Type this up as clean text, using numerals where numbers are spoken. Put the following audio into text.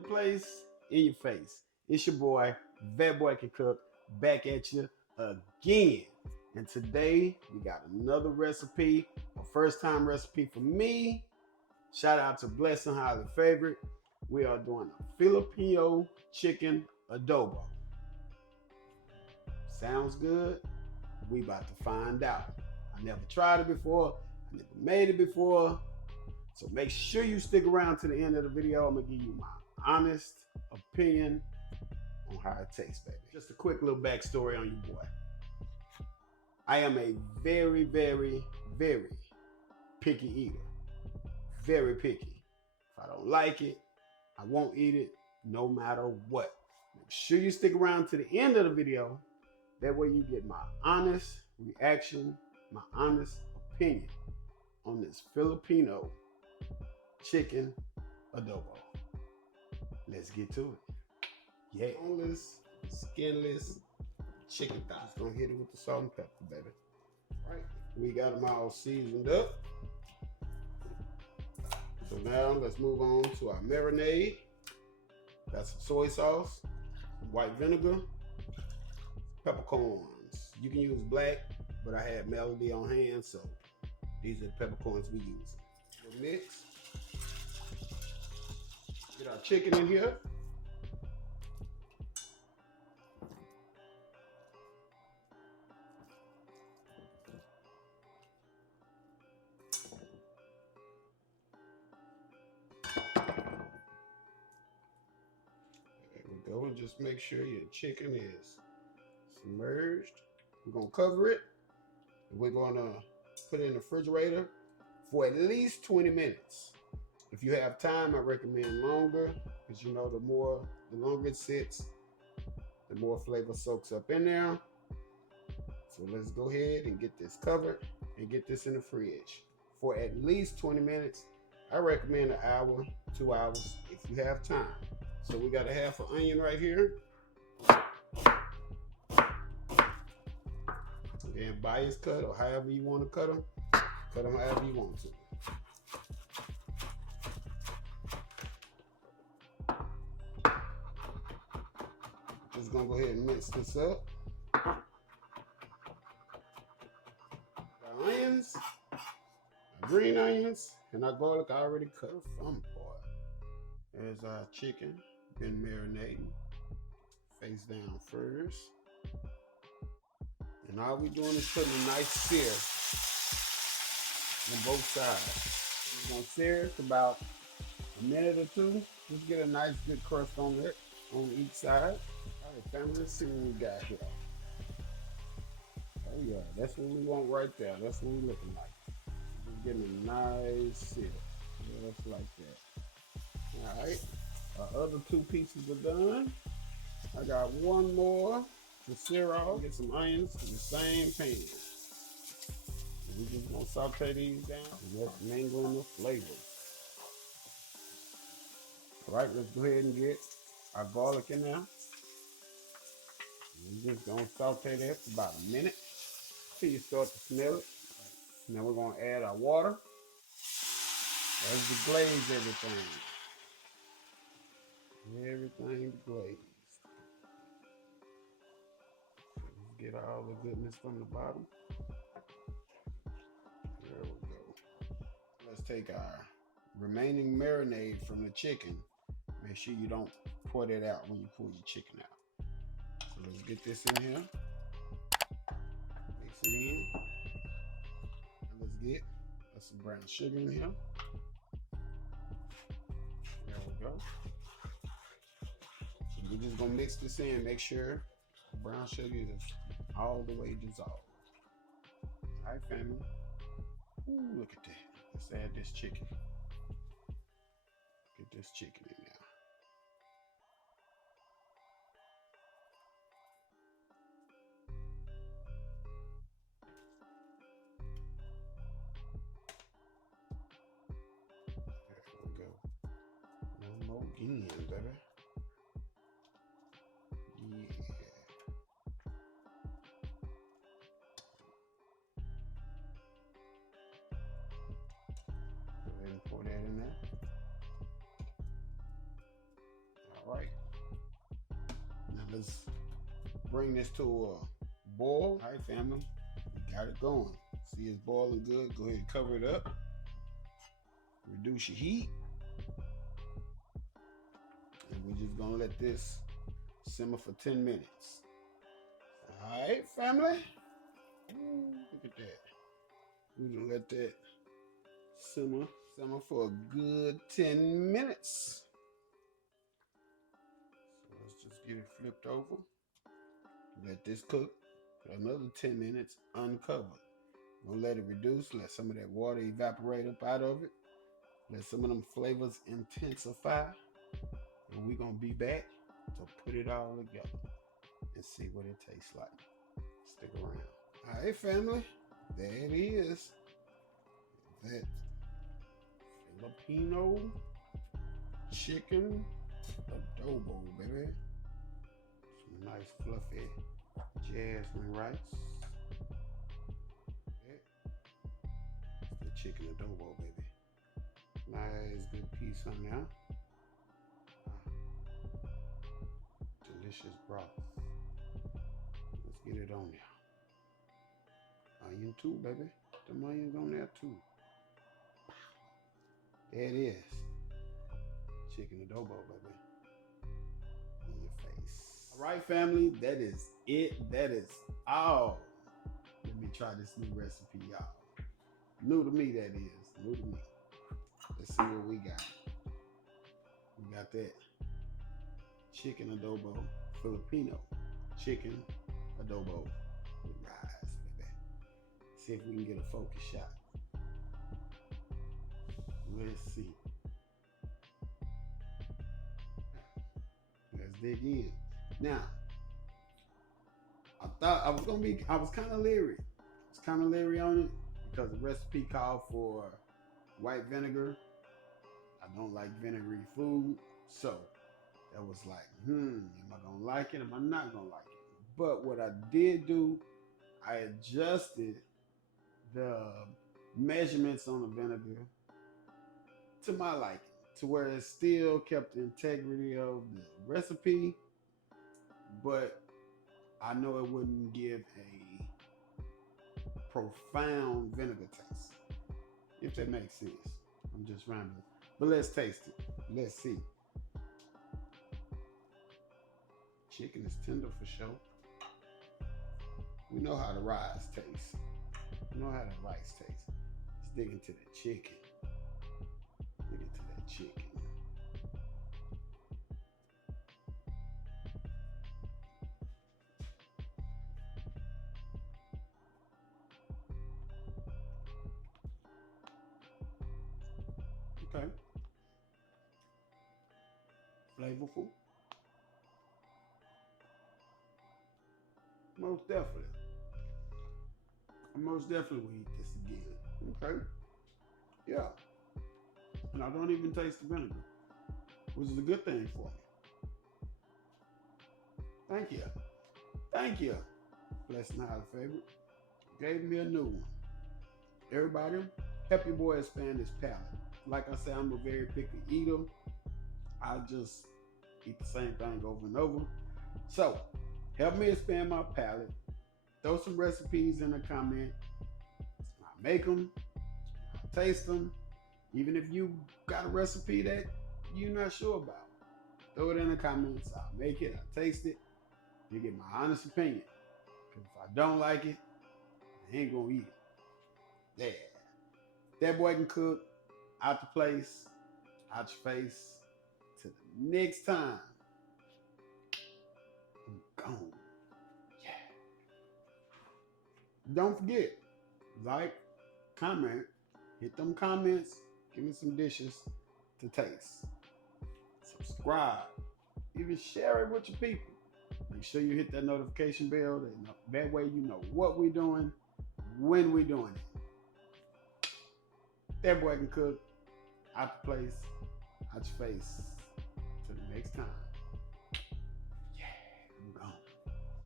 the place, in your face. It's your boy, That Boy Can Cook, back at you again. And today we got another recipe, a first time recipe for me. Shout out to Blessing Highly Favorite. We are doing a Filipino chicken adobo. Sounds good? We about to find out. I never tried it before. I never made it before. So make sure you stick around to the end of the video. I'm gonna give you my honest opinion on how it tastes, baby. Just a quick little backstory on you, boy. I am a very, very, very picky eater. Very picky. If I don't like it, I won't eat it no matter what. Make sure you stick around to the end of the video. That way you get my honest reaction, my honest opinion on this Filipino chicken adobo. Let's get to it. Yeah, boneless, skinless chicken thigh. Just gonna hit it with the salt and pepper, baby. All right, we got them all seasoned up. So now let's move on to our marinade. Got some soy sauce, some white vinegar, peppercorns. You can use black, but I had Melody on hand, so these are the peppercorns we use. We'll mix. Get our chicken in here. There we go, and just make sure your chicken is submerged. We're gonna cover it. And we're gonna put it in the refrigerator for at least 20 minutes. If you have time, I recommend longer, because you know the longer it sits, the more flavor soaks up in there. So let's go ahead and get this covered and get this in the fridge for at least 20 minutes. I recommend an hour, 2 hours if you have time. So we got a half an onion right here. Again, bias cut or however you want to cut them. Cut them however you want to. Just gonna go ahead and mix this up. Our onions, our green onions, and our garlic I already cut from part. There's our chicken, been marinating. Face down first. And all we're doing is putting a nice sear on both sides. We're gonna sear it for about a minute or two. Just get a nice good crust on it on each side. All right, family, let's see what we got here. Oh yeah, that's what we want right there. That's what we're looking like. Just getting a nice sear, just like that. All right, our other two pieces are done. I got one more to sear off. Get some onions in the same pan. We're just gonna saute these down and let's mingle in the flavors. All right, let's go ahead and get our garlic in there. We're just gonna saute that for about a minute till you start to smell it. Now we're gonna add our water. Let's deglaze everything. Everything deglazed. Get all the goodness from the bottom. There we go. Let's take our remaining marinade from the chicken. Make sure you don't pour that out when you pull your chicken out. So let's get this in here. Mix it in. And let's get some brown sugar in here. There we go. So we're just gonna mix this in. Make sure brown sugar is all the way dissolved. All right, family. Ooh, look at that. Let's add this chicken. Get this chicken in there. There we go. One more again, baby. Pour that in there. All right. Now let's bring this to a boil. All right, family. We got it going. See it's boiling good. Go ahead and cover it up. Reduce your heat. And we're just gonna let this simmer for 10 minutes. All right, family. Ooh, look at that. We're gonna let that simmer for a good 10 minutes. So let's just get it flipped over. Let this cook for another 10 minutes uncovered. We're gonna let it reduce, let some of that water evaporate up out of it. Let some of them flavors intensify. And we're gonna be back to put it all together and see what it tastes like. Stick around. All right, family, there it is. That Filipino chicken adobo, baby. Some nice fluffy jasmine rice. It's the chicken adobo, baby. Nice, good piece on there. Delicious broth. Let's get it on there. Onion too, baby. Them onions on there too. There it is. Chicken adobo, baby. In your face. All right, family. That is it. That is all. Let me try this new recipe, y'all. New to me, that is. New to me. Let's see what we got. We got that chicken adobo, Filipino chicken adobo with rice, baby. See if we can get a focus shot. Let's see. Let's dig in. Now, I thought I was kind of leery. I was kind of leery on it because the recipe called for white vinegar. I don't like vinegary food. So that was like, am I gonna like it? Am I not gonna like it? But what I did do, I adjusted the measurements on the vinegar to my liking, to where it still kept the integrity of the recipe, but I know it wouldn't give a profound vinegar taste, if that makes sense. I'm just rambling, but let's taste it. Let's see. Chicken is tender for sure. We know how the rice tastes. We know how the rice tastes. Let's dig into the chicken. Dig into that chicken. Okay. Flavorful. Most definitely. I most definitely will eat this again. Okay. Yeah. And I don't even taste the vinegar, which is a good thing for me. Thank you. Thank you. Blessed and highly favored. Gave me a new one. Everybody, help your boy expand his palate. Like I said, I'm a very picky eater. I just eat the same thing over and over. So, help me expand my palate. Throw some recipes in the comment. I make them. I taste them. Even if you got a recipe that you're not sure about, throw it in the comments. I'll make it. I'll taste it. You get my honest opinion. Because if I don't like it, I ain't going to eat it. Yeah. That boy can cook. Out the place. Out your face. Till the next time. I'm gone. Yeah. Don't forget, like, comment, hit them comments, give me some dishes to taste. Subscribe, even share it with your people. Make sure you hit that notification bell. That way you know what we're doing, when we're doing it. That boy can cook, out the place, out your face. Till the next time.